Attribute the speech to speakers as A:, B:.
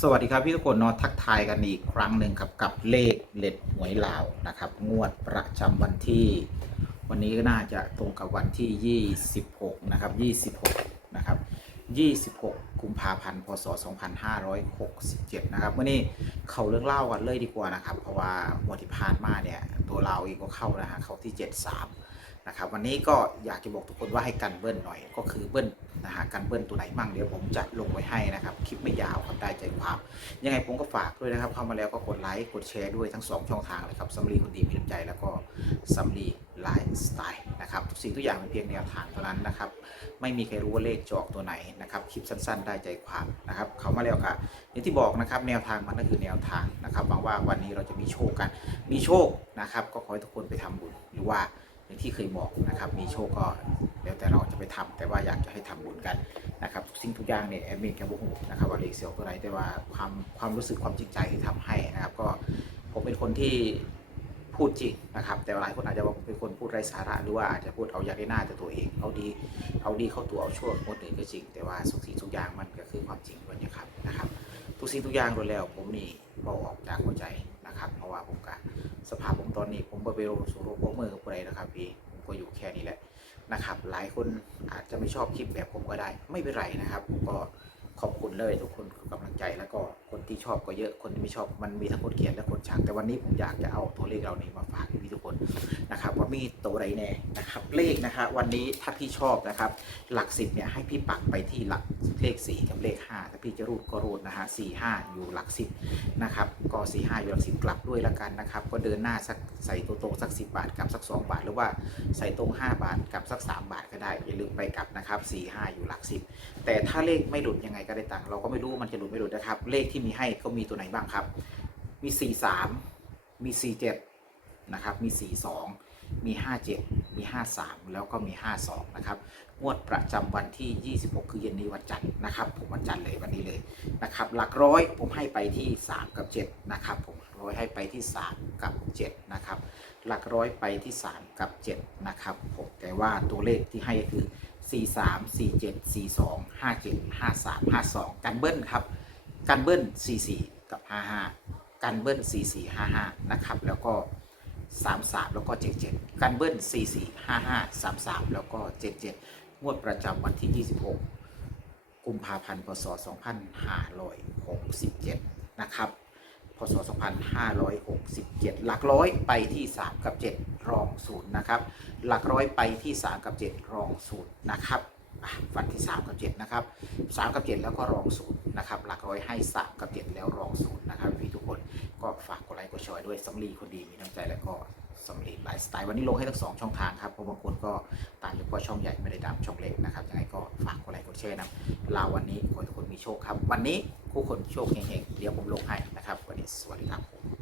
A: สวัสดีครับพี่ทุกคนเนาะทักทายกันอีกครั้งหนึ่งครับกับเลขเล็ดหวยลาวนะครับ งวดประจำวันที่ วันนี้ก็น่าจะตรงกับวันที่ 26 นะครับ 26 นะครับ 26 กุมภาพันธ์พศ 2567 นะครับเมื่อนี้เขาเรื่องเล่ากันเลยดีกว่านะครับ เพราะว่างวดที่ผ่านมาเนี่ย ตัวเราเองก็เข้านะฮะเข้าที่ 73 นะครับวันนี้ก็อยากจะบอกทุกคนว่าให้กันเบิ้ลหน่อย ก็คือเบิ้ลนะฮะกันเบิ้ลตัวไหนมั่งเดี๋ยวผมจะลงไว้ให้นะครับคลิปไม่ยาวครับได้ใจความยังไงผมก็ฝากด้วยนะครับเข้ามาแล้วก็กดไลค์กดแชร์ด้วยทั้ง 2 ช่องทางเลยครับสำลีคนดีมีน้ำใจแล้วก็สำลีไลฟ์สไตล์นะครับทุกสิ่งทุกอย่างเป็นเพียงแนวทางเท่านั้นนะครับไม่มีใครรู้ว่าเลขจอกตัวไหนนะครับคลิปสั้นๆ ได้ใจความนะครับเข้ามาแล้วครับอย่างที่บอกนะครับแนวทางมันก็คือแนวทางนะครับหวังว่าวันนี้เราจะมีโชคกัน มีโชคนะครับก็ขอให้ทุกคนไปทำบุญหรือว่า อย่างที่เคยบอกนะครับ มีโชคก็แล้วแต่เราจะไปทำแต่ว่าอยากจะให้ทำบุญกันนะครับทุกสิ่งทุกอย่างเนี่ยแอดมินแกบุกนะครับว่าเลขเสียวตัวไหนแต่ว่าความความรู้สึกความจริงใจที่ทำให้นะครับ ก็ผมเป็นคนที่พูดจริงนะครับ แต่หลายคนอาจจะว่าเป็นคนพูดไร้สาระหรือว่าอาจจะพูดเอาอยากได้หน้าแต่ตัวเองเอาดีเอาดีเข้าตัวเอาชั่วคนอื่นก็จริง แต่ว่าทุกสิ่งทุกอย่างมันก็คือความจริงวันนี้ครับนะครับ ทุกสิ่งทุกอย่างรวมแล้วผมนี่บอกออกจากหัวใจนะครับ เพราะว่าผมก สภาพผมตอนนี้ผมบไปสูโรโปมือกับผู้ใดนะครับพี่ผมก็อยู่แค่นี้แหละนะครับ หลายคนอาจจะไม่ชอบคลิปแบบผมก็ได้ ไม่เป็นไรนะครับผมก็ขอบคุณเลยทุกคนกำลังใจแล้วก็ คนที่ชอบก็เยอะ คนที่ไม่ชอบมันมีทั้งคนเกลียดและคนชังแต่วันนี้ผมอยากจะเอาตัวเลขเรานี้มาฝากพี่ทุกคนนะครับ ว่ามีตัวใดแน่นะครับ เลขนะฮะวันนี้ถ้าพี่ชอบนะครับ หลักสิบเนี่ยให้พี่ปักไปที่หลักเลขสี่กับเลขห้าถ้าพี่จะรูดก็รูดนะฮะสี่ห้าอยู่หลักสิบนะครับก็สี่ห้าอยู่หลักสิบกลับด้วยละกันนะครับ ก็เดินหน้าสักใส่ตัวตรงสักสิบาทกับสักสองบาท หรือว่าใส่ตรงห้าบาทกับสักสามบาทก็ได้อย่าลืมไปกลับนะครับสี่ห้าอยู่หลักสิบแต่ถ้าเลขไม่หลุดยังไงก็ได้ตังค์เราก็ไม่รู้มันจะหลุดไม่หลุดนะครับเลขที่มีให้ก็มีตัวไหนบ้างครับ มีสี่สามมีสี่เจ็ดนะครับ มีสี่สองมี 57 มี 53 แล้วก็มี 52 นะครับ งวดประจำวันที่ 26 คือเย็นนี้วันจันทร์นะครับ ผมวันจันทร์เลยวันนี้เลยนะครับ หลักร้อยผมให้ไปที่ 3 กับ 7 นะครับผมร้อยให้ไปที่ 3 กับ 7 นะครับ หลักร้อยไปที่ 3 กับ 7 นะครับผมแต่ว่าตัวเลขที่ให้ก็คือ 43 47 42 57 53 52 กันเบิ้ลครับ กันเบิ้ล 44 กับ 55 กันเบิ้ล 44 55 นะครับ แล้วก็ 33 แล้วก็ 77 กันเบิ้ล 44 55 33 แล้วก็ 77 งวดประจำวันที่ 26 กุมภาพันธ์ พศ 2567 นะครับ พศ 2567 หลักร้อยไปที่ 3 กับ 7 รอง 0 นะครับ หลักร้อยไปที่ 3 กับ 7 รอง 0 นะครับ อะฟันที่ 3 กับ 7 นะครับ 3 กับ 7 แล้วก็รอง0นย์นะครับ หลักร้อยให้ 3 กับ 7 แล้วรอง0นย์นะครับพี่ทุกคนก็ฝากกดไลค์กดแชร์ด้วยสำลีคนดีมีน้ำใจแล้วก็สำลีไลฟ์สไตล์วันนี้ลงให้ทั้งสองช่องทางครับเพราะบางคนก็ตามเฉพาะช่องใหญ่ไม่ได้ตามช่องเล็กนะครับยังไงก็ฝากกดไลค์กดแชร์นะลาวันนี้ขอให้ทุกคนมีโชคครับ วันนี้คู่คนโชคเฮงๆเดี๋ยวผมลงให้นะครับวันนี้สวัสดีครับผม